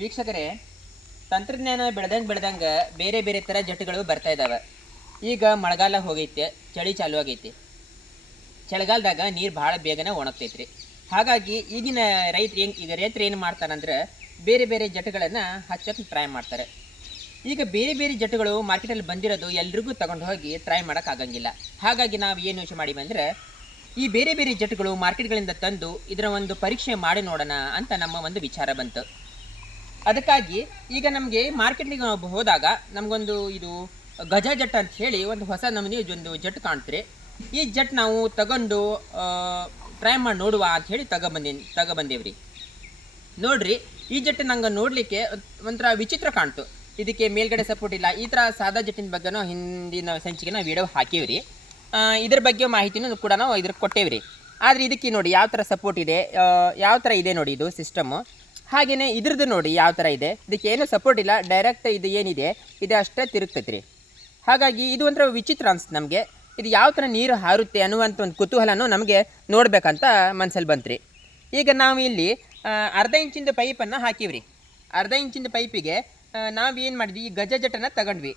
ವೀಕ್ಷಕರೇ, ತಂತ್ರಜ್ಞಾನ ಬೆಳೆದಂಗೆ ಬೆಳೆದಂಗೆ ಬೇರೆ ಬೇರೆ ಥರ ಜಟ್ಟುಗಳು ಬರ್ತಾ ಇದ್ದಾವೆ ಈಗ ಮಳೆಗಾಲ ಹೋಗೈತೆ, ಚಳಿ ಚಾಲು ಆಗೈತಿ. ಚಳಿಗಾಲದಾಗ ನೀರು ಭಾಳ ಬೇಗನೆ ಒಣಗ್ತೈತ್ರಿ. ಹಾಗಾಗಿ ಈಗಿನ ರೈತರು ಏನು, ಈಗ ರೈತರು ಏನು ಮಾಡ್ತಾರಂದ್ರೆ ಬೇರೆ ಬೇರೆ ಜಟ್ಟುಗಳನ್ನು ಹಚ್ಚಕ್ಕೆ ಟ್ರೈ ಮಾಡ್ತಾರೆ. ಈಗ ಬೇರೆ ಬೇರೆ ಜಟ್ಟುಗಳು ಮಾರ್ಕೆಟಲ್ಲಿ ಬಂದಿರೋದು ಎಲ್ರಿಗೂ ತಗೊಂಡು ಹೋಗಿ ಟ್ರೈ ಮಾಡೋಕ್ಕಾಗಂಗಿಲ್ಲ ಹಾಗಾಗಿ ನಾವು ಏನು ಯೋಚನೆ ಮಾಡಿ ಅಂದರೆ, ಈ ಬೇರೆ ಬೇರೆ ಜಟ್ಟುಗಳು ಮಾರ್ಕೆಟ್ಗಳಿಂದ ತಂದು ಇದರ ಒಂದು ಪರೀಕ್ಷೆ ಮಾಡಿ ನೋಡೋಣ ಅಂತ ನಮ್ಮ ಒಂದು ವಿಚಾರ ಬಂತು. ಅದಕ್ಕಾಗಿ ಈಗ ನಮಗೆ ಮಾರ್ಕೆಟ್ಗೆ ಹೋದಾಗ ನಮಗೊಂದು ಇದು ಗಜ ಜಟ್ ಅಂತ ಹೇಳಿ ಒಂದು ಹೊಸ ನಮೂನಿ ಒಂದು ಜಟ್ ಕಾಣ್ತೀರಿ ಈ ಜಟ್ ನಾವು ತಗೊಂಡು ಟ್ರೈ ಮಾಡಿ ನೋಡುವ ಅಂತ ಹೇಳಿ ತಗೊಬಂದೇನಿ ತಗೊಬಂದೇವ್ರಿ ನೋಡ್ರಿ, ಈ ಜಟ್ಟು ನಂಗೆ ನೋಡಲಿಕ್ಕೆ ಒಂಥರ ವಿಚಿತ್ರ ಕಾಣ್ತು. ಇದಕ್ಕೆ ಮೇಲ್ಗಡೆ ಸಪೋರ್ಟ್ ಇಲ್ಲ. ಈ ಥರ ಸಾದಾ ಜಟ್ಟಿನ ಬಗ್ಗೆನೂ ಹಿಂದಿನ ಸಂಚಿಕೆ ನಾವು ವಿಡಿಯೋ ಹಾಕೀವ್ರಿ. ಇದ್ರ ಬಗ್ಗೆ ಮಾಹಿತಿನೂ ಕೂಡ ನಾವು ಇದ್ರ ಕೊಟ್ಟೇವ್ರಿ. ಆದರೆ ಇದಕ್ಕೆ ನೋಡಿ ಯಾವ ಥರ ಸಪೋರ್ಟ್ ಇದೆ ಯಾವ ಥರ ಇದೆ ನೋಡಿ ಇದು ಸಿಸ್ಟಮು ಹಾಗೆಯೇ ಇದ್ರದ್ದು ನೋಡಿ ಯಾವ ಥರ ಇದೆ. ಇದಕ್ಕೆ ಏನೂ ಸಪೋರ್ಟ್ ಇಲ್ಲ ಡೈರೆಕ್ಟ್ ಇದು ಏನಿದೆ, ಇದು ಅಷ್ಟೇ ತಿರುಗ್ತೈತೆ ರೀ ಹಾಗಾಗಿ ಇದು ಒಂಥರ ವಿಚಿತ್ರ ಅನಿಸ್ತು ನಮಗೆ. ಇದು ಯಾವ ಥರ ನೀರು ಹಾರುತ್ತೆ ಅನ್ನುವಂಥ ಒಂದು ಕುತೂಹಲನೂ ನಮಗೆ ನೋಡಬೇಕಂತ ಮನಸ್ಸಲ್ಲಿ ಬಂತ್ರಿ. ಈಗ ನಾವು ಇಲ್ಲಿ ಅರ್ಧ ಇಂಚಿಂದ ಪೈಪನ್ನು ಹಾಕಿವ್ರಿ. ಅರ್ಧ ಇಂಚಿಂದ ಪೈಪಿಗೆ ನಾವು ಏನು ಮಾಡಿದ್ವಿ, ಈ ಗಜ ಜಟ್ಟನ್ನು ತಗೊಂಡ್ವಿ.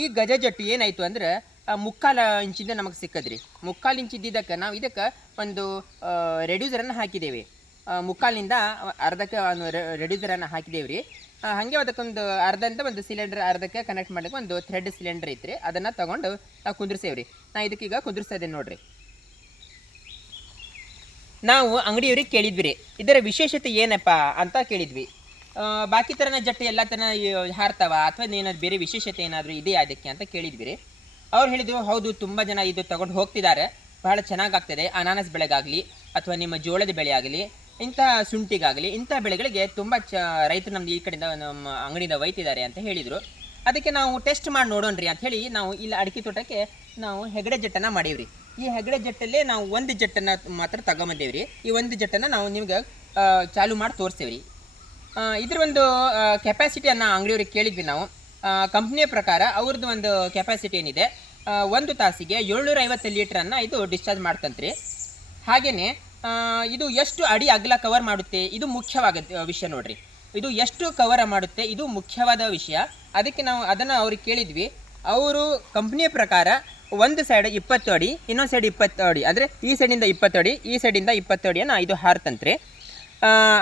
ಈ ಗಜ ಜಟ್ಟು ಏನಾಯಿತು ಅಂದ್ರೆ ಮುಕ್ಕಾಲು ಇಂಚಿಂದ ನಮಗೆ ಸಿಕ್ಕದ್ರಿ. ಮುಕ್ಕಾಲು ಇಂಚಿದ್ದಕ್ಕೆ ನಾವು ಇದಕ್ಕೆ ಒಂದು ರೆಡ್ಯೂಸರನ್ನು ಹಾಕಿದ್ದೇವೆ. ಮುಕ್ಕಾಲಿನಿಂದ ಅರ್ಧಕ್ಕೆ ಒಂದು ರೆಡ್ಯೂಸರನ್ನು ಹಾಕಿದ್ದೇವೆ ರೀ ಹಾಗೆ ಅದಕ್ಕೊಂದು ಅರ್ಧಂತ ಒಂದು ಸಿಲಿಂಡರ್ ಅರ್ಧಕ್ಕೆ ಕನೆಕ್ಟ್ ಮಾಡಲಿಕ್ಕೆ ಒಂದು ಥ್ರೆಡ್ ಸಿಲಿಂಡರ್ ಐತ್ರಿ. ಅದನ್ನು ತಗೊಂಡು ನಾವು ಕುಂದ್ರಿಸೇವ್ರಿ. ನಾ ಇದಕ್ಕೀಗ ಕುಂದ್ರಿಸ್ತಾ ಇದ್ದೀನಿ ನೋಡ್ರಿ. ನಾವು ಅಂಗಡಿಯವ್ರಿಗೆ ಕೇಳಿದ್ವಿ ರೀ ಇದರ ವಿಶೇಷತೆ ಏನಪ್ಪ ಅಂತ ಕೇಳಿದ್ವಿ. ಬಾಕಿ ಥರನ ಜಟ್ಟು ಎಲ್ಲ ಥರ ಹಾರ್ತಾವ? ಅಥವಾ ಏನಾದ್ರು ಬೇರೆ ವಿಶೇಷತೆ ಏನಾದರೂ ಇದೆಯಾ ಅದಕ್ಕೆ ಅಂತ ಕೇಳಿದ್ವಿ ರೀ ಅವ್ರು ಹೇಳಿದ್ರು, ಹೌದು, ತುಂಬ ಜನ ಇದು ತಗೊಂಡು ಹೋಗ್ತಿದ್ದಾರೆ. ಬಹಳ ಚೆನ್ನಾಗಾಗ್ತದೆ ಅನಾನಸ್ ಬೆಳೆಗಾಗಲಿ, ಅಥವಾ ನಿಮ್ಮ ಜೋಳದ ಬೆಳೆ ಆಗಲಿ ಇಂತಹ ಶುಂಠಿಗಾಗಲಿ, ಇಂಥ ಬೆಳೆಗಳಿಗೆ ತುಂಬ ಚ, ರೈತರು ನಮ್ದು ಈ ಕಡೆಯಿಂದ ನಮ್ಮ ಅಂಗಡಿಯಿಂದ ಒಯ್ತಿದ್ದಾರೆ ಅಂತ ಹೇಳಿದರು. ಅದಕ್ಕೆ ನಾವು ಟೆಸ್ಟ್ ಮಾಡಿ ನೋಡೋಣ ಅಂತ ಹೇಳಿ ನಾವು ಇಲ್ಲಿ ಅಡಿಕೆ ತೋಟಕ್ಕೆ ನಾವು ಹೆಗಡೆ ಜಟ್ಟನ್ನು ಮಾಡೀವ್ರಿ. ಈ ಹೆಗಡೆ ಜಟ್ಟಲ್ಲೇ ನಾವು ಒಂದು ಜಟ್ಟನ್ನು ಮಾತ್ರ ತಗೊಂಬಂದೇವ್ರಿ. ಈ ಒಂದು ಜಟ್ಟನ್ನು ನಾವು ನಿಮ್ಗೆ ಚಾಲು ಮಾಡಿ ತೋರಿಸ್ತೇವ್ರಿ ರೀ ಇದ್ರ ಒಂದು ಕೆಪಾಸಿಟಿಯನ್ನು ಅಂಗಡಿಯವ್ರಿಗೆ ಕೇಳಿದ್ವಿ ನಾವು. ಕಂಪ್ನಿಯ ಪ್ರಕಾರ ಅವ್ರದ್ದು ಒಂದು ಕೆಪಾಸಿಟಿ ಏನಿದೆ ಒಂದು ತಾಸಿಗೆ ಏಳ್ನೂರ ಐವತ್ತು ಲೀಟ್ರನ್ನು ಇದು ಡಿಸ್ಚಾರ್ಜ್ ಮಾಡ್ತಂತ್ರಿ ಹಾಗೆಯೇ ಇದು ಎಷ್ಟು ಅಡಿ ಅಗಲ ಕವರ್ ಮಾಡುತ್ತೆ? ಇದು ಮುಖ್ಯವಾದ ವಿಷಯ ನೋಡ್ರಿ. ಇದು ಎಷ್ಟು ಕವರ್ ಮಾಡುತ್ತೆ? ಇದು ಮುಖ್ಯವಾದ ವಿಷಯ. ಅದಕ್ಕೆ ನಾವು ಅದನ್ನು ಅವ್ರಿಗೆ ಕೇಳಿದ್ವಿ. ಅವರು ಕಂಪ್ನಿಯ ಪ್ರಕಾರ ಒಂದು ಸೈಡ್ ಇಪ್ಪತ್ತು ಅಡಿ ಇನ್ನೊಂದು ಸೈಡ್ ಇಪ್ಪತ್ತು ಅಡಿ ಅಂದರೆ ಈ ಸೈಡಿಂದ ಇಪ್ಪತ್ತು ಅಡಿ ಈ ಸೈಡಿಂದ ಇಪ್ಪತ್ತು ಅಡಿಯನ್ನು ಇದು ಹಾರತಂತ್ರಿ.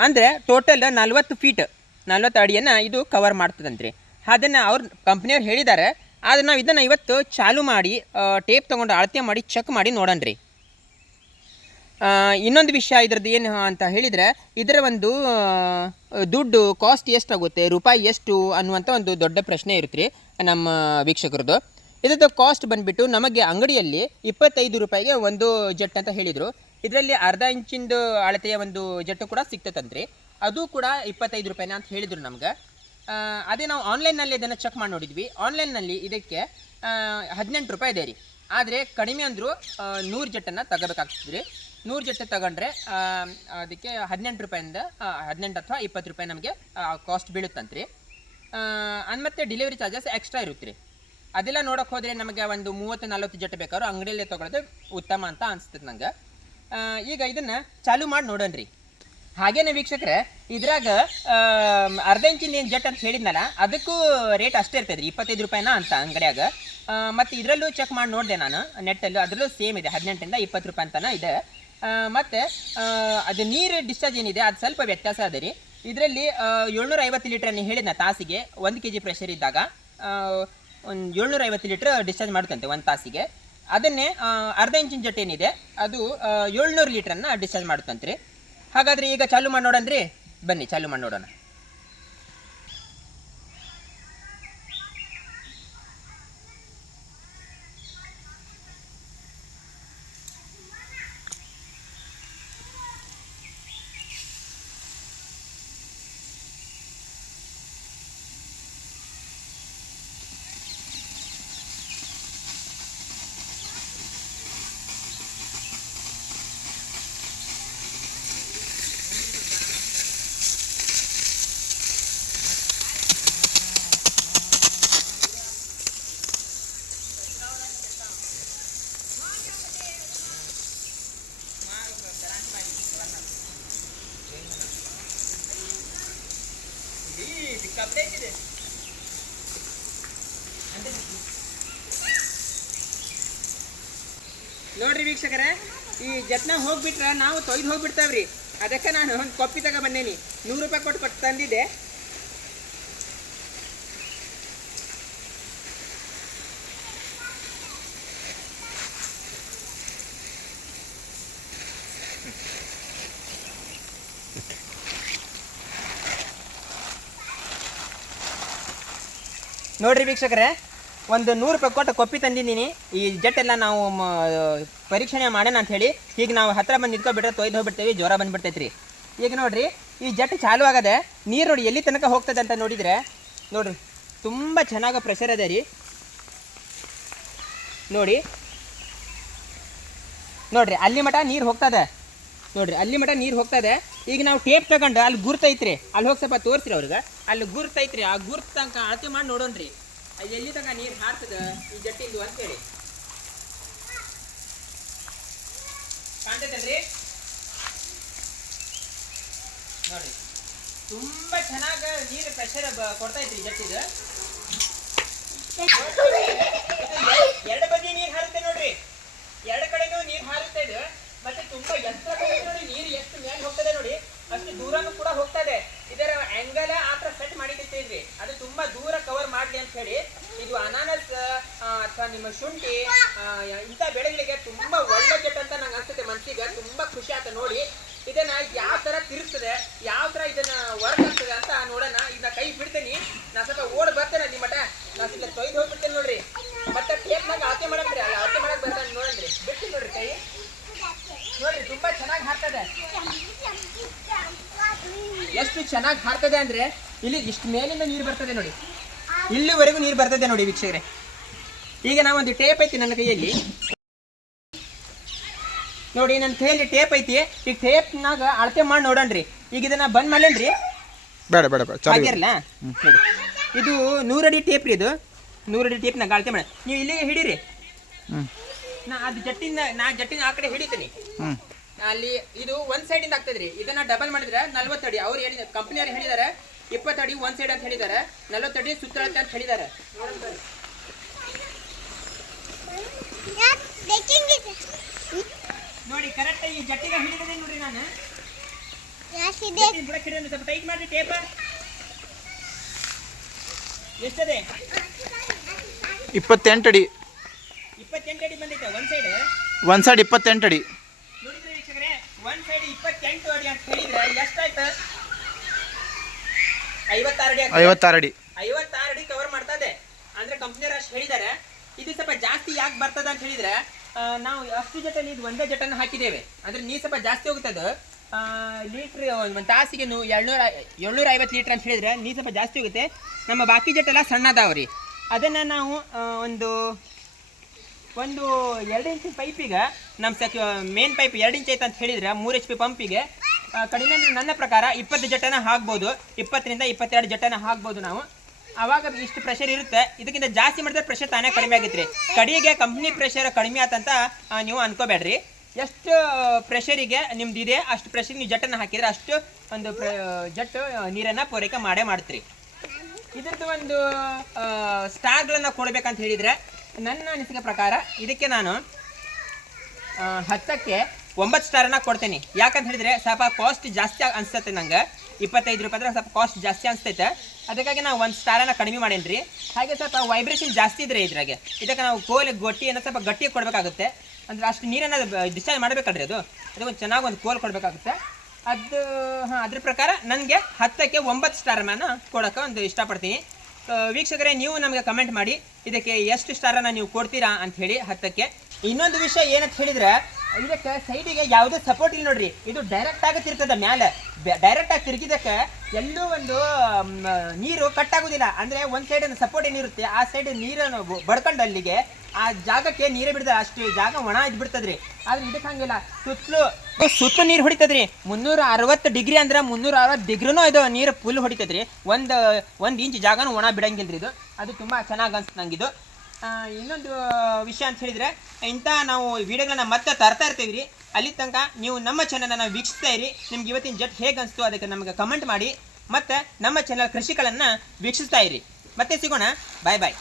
ಅಂದರೆ ಟೋಟಲ್ ನಲ್ವತ್ತು ಫೀಟ್ ನಲ್ವತ್ತು ಅಡಿಯನ್ನು ಇದು ಕವರ್ ಮಾಡ್ತದಂತ್ರಿ. ಅದನ್ನು ಅವ್ರ ಕಂಪ್ನಿಯವ್ರು ಹೇಳಿದ್ದಾರೆ ಆದರೆ ನಾವು ಇದನ್ನು ಇವತ್ತು ಚಾಲು ಮಾಡಿ ಟೇಪ್ ತೊಗೊಂಡು ಅಳತೆ ಮಾಡಿ ಚೆಕ್ ಮಾಡಿ ನೋಡೋಣ್ರಿ ಆ, ಇನ್ನೊಂದು ವಿಷಯ ಇದ್ರದ್ದು ಏನು ಅಂತ ಹೇಳಿದರೆ, ಇದರ ಒಂದು ದುಡ್ಡು ಕಾಸ್ಟ್ ಎಷ್ಟಾಗುತ್ತೆ, ರೂಪಾಯಿ ಎಷ್ಟು ಅನ್ನುವಂಥ ಒಂದು ದೊಡ್ಡ ಪ್ರಶ್ನೆ ಇರುತ್ತೆ ರೀ ನಮ್ಮ ವೀಕ್ಷಕರದ್ದು ಇದರದ್ದು ಕಾಸ್ಟ್ ಬಂದುಬಿಟ್ಟು ನಮಗೆ ಅಂಗಡಿಯಲ್ಲಿ ಇಪ್ಪತ್ತೈದು ರೂಪಾಯಿಗೆ ಒಂದು ಜಟ್ ಅಂತ ಹೇಳಿದರು. ಇದರಲ್ಲಿ ಅರ್ಧ ಇಂಚಿಂದು ಅಳತೆಯ ಒಂದು ಜಟ್ಟು ಕೂಡ ಸಿಗ್ತದಂತ್ರಿ ಅದು ಕೂಡ ಇಪ್ಪತ್ತೈದು ರೂಪಾಯಿನ ಅಂತ ಹೇಳಿದರು ನಮ್ಗೆ. ಅದೇ ನಾವು ಆನ್ಲೈನ್ನಲ್ಲಿ ಇದನ್ನು ಚೆಕ್ ಮಾಡಿ ನೋಡಿದ್ವಿ. ಆನ್ಲೈನ್ನಲ್ಲಿ ಇದಕ್ಕೆ ಹದಿನೆಂಟು ರೂಪಾಯಿ ಇದೆ ರೀ. ಆದರೆ ಕಡಿಮೆ ಅಂದರೂ ನೂರು ಜೆಟ್ಟನ್ನು ತಗೋಬೇಕಾಗ್ತದೆ ರೀ. ನೂರು ಜೊತೆ ತಗೊಂಡ್ರೆ ಅದಕ್ಕೆ ಹದಿನೆಂಟು ರೂಪಾಯಿಂದ ಹದಿನೆಂಟು ಅಥವಾ ಇಪ್ಪತ್ತು ರೂಪಾಯಿ ನಮಗೆ ಕಾಸ್ಟ್ ಬೀಳುತ್ತಂತ್ರಿ. ಅನ್ ಮತ್ತೆ ಡೆಲಿವರಿ ಚಾರ್ಜಸ್ ಎಕ್ಸ್ಟ್ರಾ ಇರುತ್ತೆ ರೀ ಅದೆಲ್ಲ ನೋಡೋಕೆ ಹೋದರೆ ನಮಗೆ ಒಂದು ಮೂವತ್ತು, ನಲ್ವತ್ತು ಜೊತೆ ಬೇಕಾದ್ರೂ ಅಂಗಡಿಯಲ್ಲೇ ತೊಗೊಳೋದು ಉತ್ತಮ ಅಂತ ಅನಿಸ್ತದೆ ನಂಗೆ. ಈಗ ಇದನ್ನು ಚಾಲು ಮಾಡಿ ನೋಡೋಣ್ರಿ. ಹಾಗೇನೆ ವೀಕ್ಷಕರೇ, ಇದ್ರಾಗ ಅರ್ಧ ಇಂಚಿನ ಏನು ಜಟ್ ಅಂತ ಹೇಳಿದ್ನಲ್ಲ, ಅದಕ್ಕೂ ರೇಟ್ ಅಷ್ಟೇ ಇರ್ತದೆ ರೀ ಇಪ್ಪತ್ತೈದು ರೂಪಾಯಿನ ಅಂತ ಅಂಗಡಿಯಾಗ. ಮತ್ತು ಇದರಲ್ಲೂ ಚೆಕ್ ಮಾಡಿ ನೋಡಿದೆ ನಾನು ನೆಟ್ಟಲ್ಲೂ ಅದರಲ್ಲೂ ಸೇಮ್ ಇದೆ, ಹದಿನೆಂಟರಿಂದ ಇಪ್ಪತ್ತು ರೂಪಾಯಿ ಅಂತನ ಇದೆ. ಮತ್ತು ಅದು ನೀರು ಡಿಸ್ಚಾರ್ಜ್ ಏನಿದೆ, ಅದು ಸ್ವಲ್ಪ ವ್ಯತ್ಯಾಸ ಅದ ರೀ. ಇದರಲ್ಲಿ ಏಳ್ನೂರ ಐವತ್ತು ಲೀಟ್ರ್ ನೀವು ಹೇಳಿದ್ನ ತಾಸಿಗೆ, ಒಂದು ಕೆ ಜಿ ಪ್ರೆಷರ್ ಇದ್ದಾಗ ಒಂದು ಏಳ್ನೂರ ಐವತ್ತು ಲೀಟ್ರ್ ಡಿಸ್ಚಾರ್ಜ್ ಮಾಡುತ್ತಂತೆ ಒಂದು ತಾಸಿಗೆ. ಅದನ್ನೇ ಅರ್ಧ ಇಂಚಿನ ಜಟ್ ಏನಿದೆ, ಅದು ಏಳ್ನೂರು ಲೀಟ್ರನ್ನು ಡಿಸ್ಚಾರ್ಜ್ ಮಾಡುತ್ತಂತ್ರಿ ಹಾಗಾದರೆ ಈಗ ಚಾಲು ಮಾಡಿ ರೀ ಬನ್ನಿ, ಚಾಲು ಮಾಡಿ ನೋಡೋಣ ನೋಡ್ರಿ ವೀಕ್ಷಕರೇ, ಈ ಜಟ್ನ ಹೋಗ್ಬಿಟ್ರೆ ನಾವು ತೊಯ್ದು ಹೋಗ್ಬಿಡ್ತಾವ್ರಿ. ಅದಕ್ಕೆ ನಾನು ಒಂದು ಕೊಪ್ಪಿ ತಗೊ ಬಂದೇನಿ. ನೂರು ರೂಪಾಯಿ ಕೊಟ್ಟು ಕೊಟ್ಟು ತಂದಿದ್ದೆ. ನೋಡ್ರಿ ವೀಕ್ಷಕರೇ ಒಂದು ನೂರು ರೂಪಾಯಿ ಕೊಟ್ಟು ಕೊಪ್ಪಿ ತಂದಿದ್ದೀನಿ. ಈ ಜೆಟ್ ಎಲ್ಲ ನಾವು ಪರೀಕ್ಷಣೆ ಮಾಡೋಣ ಅಂತ ಹೇಳಿ ಈಗ ನಾವು ಹತ್ರ ಬಂದು ನಿಂತ್ಕೊಬಿಟ್ರೆ ತೊಯ್ದು ಹೋಗ್ಬಿಡ್ತೇವೆ, ಜ್ವರ ಬಂದ್ಬಿಡ್ತೈತ್ರಿ. ಈಗ ನೋಡ್ರಿ, ಈ ಜಟ್ ಚಾಲು ಆಗದೆ ನೀರು ನೋಡಿ ಎಲ್ಲಿ ತನಕ ಹೋಗ್ತದೆ ಅಂತ ನೋಡಿದ್ರೆ, ನೋಡ್ರಿ, ತುಂಬ ಚೆನ್ನಾಗಿ ಪ್ರೆಷರ್ ಅದ ರೀ. ನೋಡಿ, ನೋಡ್ರಿ, ಅಲ್ಲಿ ಮಠ ನೀರು ಹೋಗ್ತದೆ. ನೋಡ್ರಿ, ಅಲ್ಲಿ ಮಠ ನೀರು ಹೋಗ್ತದೆ. ಈಗ ನಾವು ಟೇಪ್ ತಗೊಂಡು ಅಲ್ಲಿ ಗುರ್ತೈತ್ರಿ. ಅಲ್ಲಿ ಹೋಗಿ ಸ್ವಲ್ಪ ತೋರಿಸ್ರಿ ಅವ್ರಿಗೆ. ಅಲ್ಲಿ ಗುರ್ತೈತ್ರಿ, ಆ ಗುರ್ತ ತನಕ ಅಳತೆ ಮಾಡಿ ನೋಡೋಣ್ರಿ. ಎಲ್ಲಿ ತನಕ ನೀರು ಹಾರ್ತದ, ಈ ಜಟ್ಟಿಂದು ಅಂತೇಳಿ ಕಾಣ್ತೈತಲ್ರಿ ನೋಡ್ರಿ ತುಂಬಾ ಚೆನ್ನಾಗಿ ನೀರು ಪ್ರೆಷರ್ ಕೊಡ್ತಾ ಕೊಡ್ತೈತ್ರಿ ಜಟ್ಟಿದ. ಎರಡು ಬದಿ ನೀರು ಹಾರುತ್ತೆ ನೋಡ್ರಿ. ಎರಡು ಕಡೆನೂ ನೀರು ಹಾರುತ್ತೆ ಇದು. ಮತ್ತೆ ತುಂಬಾ ಎತ್ತರ ನೋಡಿ ನೀರು ಎಷ್ಟು ಮೇಲೆ ಹೋಗ್ತದೆ ನೋಡಿ. ಅಷ್ಟು ದೂರನೂ ಕೂಡ ಹೋಗ್ತದೆ. ಇದರ ಆಂಗಲ್ ಆತರ ಸೆಟ್ ಮಾಡಿಟ್ಟಿದ್ರಿ ಅದು ತುಂಬಾ ದೂರ ಹೇಳಿ. ಇದು ಅನಾನಸ್ ಅಥವಾ ನಿಮ್ಮ ಶುಂಠಿ ಇಂಥ ಬೆಳೆಗಳಿಗೆ ತುಂಬಾ ಒಳ್ಳೆ ಕೆಟ್ಟ ಅಂತ ನಂಗೆ ಅನ್ಸುತ್ತೆ. ಮನ್ಸಿಗೆ ತುಂಬಾ ಖುಷಿ ಆತ ನೋಡಿ. ಇದನ್ನ ಯಾವ ತರ ತಿರುಗ್ತದೆ, ಯಾವ ತರ ಇದನ್ನ ವರ್ಕ್ ಆಗ್ತದೆ ಅಂತ ನೋಡೋಣ. ಇದನ್ನ ಕೈ ಬಿಡ್ತೇನೆ. ನಾ ಸ್ವಲ್ಪ ಓಡ್ ಬರ್ತೇನೆ ನಿಮ್ಮ ಮಠ. ನಾ ಸ್ವಲ್ಪ ತೊಯ್ದು ಹೋಗ್ಬಿಡ್ತೇನೆ ನೋಡ್ರಿ. ಮತ್ತೆ ಟೇಪ್ನಾಗ ಆಚೆ ಮಾಡಕ್ರಿ ಅಲ್ಲ ಆಚೆ ಮಾಡಕ್ ಬರ್ತಾನೆ ನೋಡ್ರಿ. ಬಿಡ್ತೀನಿ ನೋಡ್ರಿ ಕೈ. ನೋಡ್ರಿ, ತುಂಬಾ ಚೆನ್ನಾಗಿ ಹಾಕ್ತದೆ ಎಷ್ಟು ಚೆನ್ನಾಗಿ ಹಾಕ್ತದೆ ಅಂದ್ರೆ ಇಲ್ಲಿ ಇಷ್ಟು ಮೇಲಿಂದ ನೀರು ಬರ್ತದೆ ನೋಡಿ. ಇಲ್ಲಿವರೆಗೂ ನೀರು ಬರ್ತದೆ ನೋಡಿ ವೀಕ್ಷಕರೇ. ಈಗ ನಾವೊಂದು ಟೇಪ್ ಐತಿ ನನ್ನ ಕೈಯಲ್ಲಿ. ನೋಡಿ ನನ್ನ ಕೈಯಲ್ಲಿ ಟೇಪ್ ಐತಿ. ಈ ಟೇಪ್ನಾಗ ಅಳತೆ ಮಾಡಿ ನೋಡೋಣ್ರಿ. ಈಗ ಇದನ್ನ ಬಂದ್ ಮಾಡೇನ್ರಿ ಬೇಡ ಬೇಡ. ಆಗಿರಲ್ಲ ನೋಡಿ. ಇದು ನೂರಡಿ ಟೇಪ್ ರೀ ಇದು. ನೂರಡಿ ಟೇಪ್ನಾಗ ಅಳತೆ ಮಾಡಿ. ನೀವು ಇಲ್ಲಿಗೆ ಹಿಡೀರಿ. ನಾ ಅದು ಜಟ್ಟಿನ ನಾ ಜಟ್ಟಿನ ಆ ಕಡೆ ಹಿಡಿತೀನಿ. ಅಲ್ಲಿ ಇದು ಒಂದ್ ಸೈಡ್ ಇಂದ ಆಗ್ತದ್ರಿ. ಇದನ್ನ ಡಬಲ್ ಮಾಡಿದ್ರೆ ನಲ್ವತ್ತಡಿ ಅವ್ರು ಹೇಳಿದ ಕಂಪ್ನಿಯವ್ರು ಹೇಳಿದಾರೆ ಇಪ್ಪತ್ತಡಿ ಒಂದ್ ಸೈಡ್ ಅಂತ ಹೇಳಿದ್ದಾರೆ. ನಲವತ್ತಡಿ ಸುತ್ತಳತೆ ಅಂತ ಹೇಳಿದ್ದಾರೆ. ನೋಡಿ ಕರೆಕ್ಟ್ ಈ ಜಟ್ಟಿಗೆ ಹಿಡಿದಿದೆ ನೋಡಿ ನಾನು. ಬುಡಕ್ಕೆ ಹಿಡಿದ್ರೆ ಸ್ವಲ್ಪ ಟೈಟ್ ಮಾಡ್ರಿ ಟೇಪ ಎಷ್ಟದೆ? ಇಪ್ಪತ್ತೆಂಟು ಅಡಿ. ಇಪ್ಪತ್ತೆಂಟು ಅಡಿ ಬಂದೈತೆ ಒಂದ್ ಸೈಡ್ ಒಂದ್ ಸೈಡ್ ಇಪ್ಪತ್ತೆಂಟು ಅಡಿ. ನೋಡಿದ್ರೆ ವೀಕ್ಷಕರೇ ಒಂದ್ ಸೈಡ್ ಇಪ್ಪತ್ತೆಂಟು ಅಡಿ ಅಂತ ಹೇಳಿದ್ರೆ ಎಷ್ಟಾಯ್ತು? ಐವತ್ತಾರು ಅಡಿ. ಐವತ್ತಾರು ಅಡಿ ಕವರ್ ಮಾಡ್ತಾ ಇದೆ. ಅಂದ್ರೆ ಕಂಪ್ನಿಯರ್ ಅಷ್ಟು ಹೇಳಿದ್ದಾರೆ. ಇದು ಸ್ವಲ್ಪ ಜಾಸ್ತಿ ಯಾಕೆ ಬರ್ತದೆ ಅಂತ ಹೇಳಿದ್ರೆ ನಾವು ಅಷ್ಟು ಜೊತೆಲಿ ಇದು ಒಂದೇ ಜಟನ್ನ ಹಾಕಿದ್ದೇವೆ. ಅಂದ್ರೆ ನೀರು ಸ್ವಲ್ಪ ಜಾಸ್ತಿ ಹೋಗುತ್ತದೆ ಲೀಟ್ರ್ ಒಂದು ತಾಸಿಗೆ ಏಳ್ನೂರ ಏಳ್ನೂರ ಐವತ್ತು ಲೀಟ್ರ್ ಅಂತ ಹೇಳಿದ್ರೆ ನೀರು ಸ್ವಲ್ಪ ಜಾಸ್ತಿ ಹೋಗುತ್ತೆ. ನಮ್ಮ ಬಾಕಿ ಜಟೆಲ್ಲ ಸಣ್ಣ ಅದಾವ್ರಿ ಅದನ್ನು ನಾವು ಒಂದು ಒಂದು ಎರಡು ಇಂಚಿನ ಪೈಪಿಗೆ ನಮ್ಮ ಸಕ್ ಮೇನ್ ಪೈಪ್ ಎರಡು ಇಂಚ್ ಐತೆ ಅಂತ ಹೇಳಿದ್ರೆ ಮೂರು ಎಚ್ ಪಿ ಪಂಪಿಗೆ ಕಡಿಮೆ ಅಂದರೆ ನನ್ನ ಪ್ರಕಾರ ಇಪ್ಪತ್ತು ಜಟನ ಹಾಕ್ಬೋದು ಇಪ್ಪತ್ತರಿಂದ ಇಪ್ಪತ್ತೆರಡು ಜಟನ ಹಾಕ್ಬೋದು ನಾವು. ಅವಾಗ ಇಷ್ಟು ಪ್ರೆಷರ್ ಇರುತ್ತೆ. ಇದಕ್ಕಿಂತ ಜಾಸ್ತಿ ಮಾಡಿದ್ರೆ ಪ್ರೆಷರ್ ತಾನೇ ಕಡಿಮೆ ಆಗೈತ್ರಿ. ಕಡೆಗೆ ಕಂಪ್ನಿ ಪ್ರೆಷರ್ ಕಡಿಮೆ ಆತಂತ ನೀವು ಅನ್ಕೋಬೇಡ್ರಿ. ಎಷ್ಟು ಪ್ರೆಷರಿಗೆ ನಿಮ್ದು ಇದೆ ಅಷ್ಟು ಪ್ರೆಷರ್ ನೀವು ಜಟ್ಟನ್ನು ಹಾಕಿದ್ರೆ ಅಷ್ಟು ಒಂದು ಪ್ರ ಜಟ್ಟು ನೀರನ್ನು ಪೂರೈಕೆ ಮಾಡೇ ಮಾಡ್ತೀರಿ. ಇದ್ರದ್ದು ಒಂದು ಸ್ಟಾರ್ಗಳನ್ನು ಕೊಡಬೇಕಂತ ಹೇಳಿದ್ರೆ ನನ್ನ ಅನಿಸಿಕೆ ಪ್ರಕಾರ ಇದಕ್ಕೆ ನಾನು ಹತ್ತಕ್ಕೆ ಒಂಬತ್ತು ಸ್ಟಾರನ್ನ ಕೊಡ್ತೀನಿ. ಯಾಕಂತ ಹೇಳಿದ್ರೆ ಸ್ವಲ್ಪ ಕಾಸ್ಟ್ ಜಾಸ್ತಿ ಅನಿಸ್ತೈತೆ ನಂಗೆ. ಇಪ್ಪತ್ತೈದು ರೂಪಾಯಿ ಅಂದ್ರೆ ಸ್ವಲ್ಪ ಕಾಸ್ಟ್ ಜಾಸ್ತಿ ಅನಿಸ್ತೈತೆ. ಅದಕ್ಕಾಗಿ ನಾವು ಒಂದು ಸ್ಟಾರನ್ನ ಕಡಿಮೆ ಮಾಡೇನ್ರಿ. ಹಾಗೆ ಸ್ವಲ್ಪ ವೈಬ್ರೇಷನ್ ಜಾಸ್ತಿ ಇದ್ರೆ ಇದ್ರಾಗೆ. ಇದಕ್ಕೆ ನಾವು ಕೋಲ್ ಗೊಟ್ಟಿಯನ್ನು ಸ್ವಲ್ಪ ಗಟ್ಟಿ ಕೊಡಬೇಕಾಗುತ್ತೆ. ಅಂದ್ರೆ ಅಷ್ಟು ನೀರನ್ನು ಡಿಸ್ಚಾರ್ಜ್ ಮಾಡಬೇಕಲ್ರಿ ಅದು. ಅದಕ್ಕೆ ಒಂದು ಚೆನ್ನಾಗಿ ಒಂದು ಕೋಲ್ ಕೊಡಬೇಕಾಗುತ್ತೆ. ಅದು, ಹಾಂ, ಅದ್ರ ಪ್ರಕಾರ ನನಗೆ ಹತ್ತಕ್ಕೆ ಒಂಬತ್ತು ಸ್ಟಾರ್ ಮ್ಯಾನ ಕೊಡೋಕೆ ಒಂದು ಇಷ್ಟಪಡ್ತೀನಿ. ವೀಕ್ಷಕರೇ, ನೀವು ನಮಗೆ ಕಮೆಂಟ್ ಮಾಡಿ ಇದಕ್ಕೆ ಎಷ್ಟು ಸ್ಟಾರನ್ನ ನೀವು ಕೊಡ್ತೀರಾ ಅಂತ ಹೇಳಿ ಹತ್ತಕ್ಕೆ. ಇನ್ನೊಂದು ವಿಷಯ ಏನಂತ ಹೇಳಿದ್ರೆ ಇದಕ್ಕೆ ಸೈಡಿಗೆ ಯಾವುದೇ ಸಪೋರ್ಟ್ ಇಲ್ಲ ನೋಡ್ರಿ. ಇದು ಡೈರೆಕ್ಟ್ ಆಗಿ ತಿರ್ತದ ಮ್ಯಾಲೆ. ಡೈರೆಕ್ಟ್ ಆಗಿ ತಿರುಗಿದಕ್ಕೆ ಎಲ್ಲೂ ಒಂದು ನೀರು ಕಟ್ ಆಗುದಿಲ್ಲ. ಅಂದ್ರೆ ಒಂದ್ ಸೈಡ್ ಸಪೋರ್ಟ್ ಏನಿರುತ್ತೆ ಆ ಸೈಡ್ ನೀರನ್ನು ಬಡ್ಕೊಂಡು ಅಲ್ಲಿಗೆ ಆ ಜಾಗಕ್ಕೆ ನೀರೇ ಬಿಡ್ತಾರೆ ಅಷ್ಟು ಜಾಗ ಒಣ ಇದ್ ಬಿಡ್ತದ್ರಿ. ಆದ್ರೆ ಇದಕ್ಕೆ ಹಂಗಿಲ್ಲ. ಸುತ್ತಲೂ ಸುತ್ತ ನೀರು ಹೊಡಿತದ್ರಿ. ಮುನ್ನೂರ ಅರವತ್ತು ಡಿಗ್ರಿ ಅಂದ್ರೆ ಮುನ್ನೂರ ಅರವತ್ತು ಡಿಗ್ರಿನೂ ಇದು ನೀರು ಫುಲ್ ಹೊಡಿತದ್ರಿ. ಒಂದು ಒಂದು ಇಂಚ್ ಜಾಗನೂ ಒಣ ಬಿಡಂಗಿಲ್ರಿ ಇದು. ಅದು ತುಂಬಾ ಚೆನ್ನಾಗಿ ಅನ್ಸ್ತು ನಂಗಿದು. ಇನ್ನೊಂದು ವಿಷಯ ಅಂತ ಹೇಳಿದ್ರೆ ಇಂಥ ನಾವು ವಿಡಿಯೋಗಳನ್ನ ಮತ್ತೆ ತರ್ತಾ ಇರ್ತೀವಿ ರೀ ಅಲ್ಲಿ ತನಕ ನೀವು ನಮ್ಮ ಚಾನಲನ್ನು ವೀಕ್ಷಿಸ್ತಾ ಇರಿ. ನಿಮ್ಗೆ ಇವತ್ತಿನ ಜಟ್ ಹೇಗೆ ಅನಿಸ್ತು ಅದಕ್ಕೆ ನಮಗೆ ಕಮೆಂಟ್ ಮಾಡಿ. ಮತ್ತೆ ನಮ್ಮ ಚಾನಲ್ ಕೃಷಿಗಳನ್ನು ವೀಕ್ಷಿಸ್ತಾ ಇರಿ. ಮತ್ತೆ ಸಿಗೋಣ. ಬಾಯ್ ಬಾಯ್